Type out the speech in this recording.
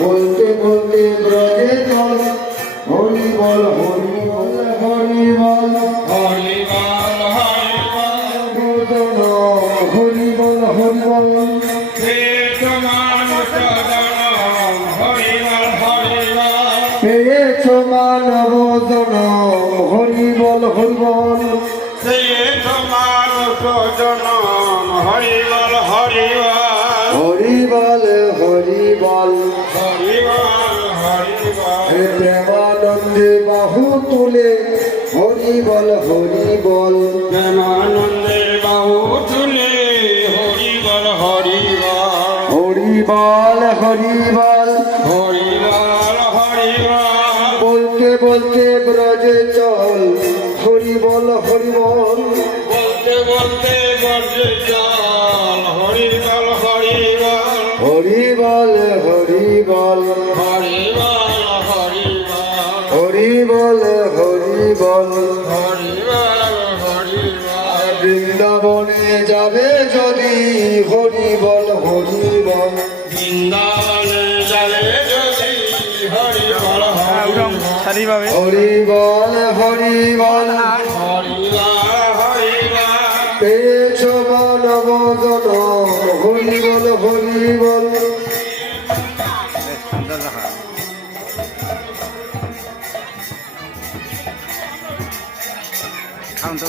বলতে বলতে ব্রজে চল হরি বল হরি বল হরি বল হরি বল হরি বল হরি বল হরি বল পেয়েছ মানুষ জনম হরি বল হরি বল পেয়েছ মানব জনম হরি বল হরি বল পেয়েছ মানুষ জনম হরি বল হরি বল হরি বল হরি বল হরি বল হরি বল হে প্রেমানন্দে বাহু তুলে হরি বল হরি বল প্রেমানন্দে বাহু তুলে হরি বল হরি বল হরি বল হরি বল হরি বল হরি বল বলতে বলতে ব্রজে চল হরি বল হরি বল বলতে বলতে বর্জে চল হরি বল হরি বল হরি বল হরি বল হরি বল হরি বল হরি বল হরি বল হরি বল হরি বল বৃন্দাবনে যাবে যদি হরি বল হরি বল বৃন্দাবনে যাবে যদি হরি বল হরি বল হরি বল হরি বল হরি বল হরি বল পেয়েছ মানব জনম হরি বল হরি বল খাওন তো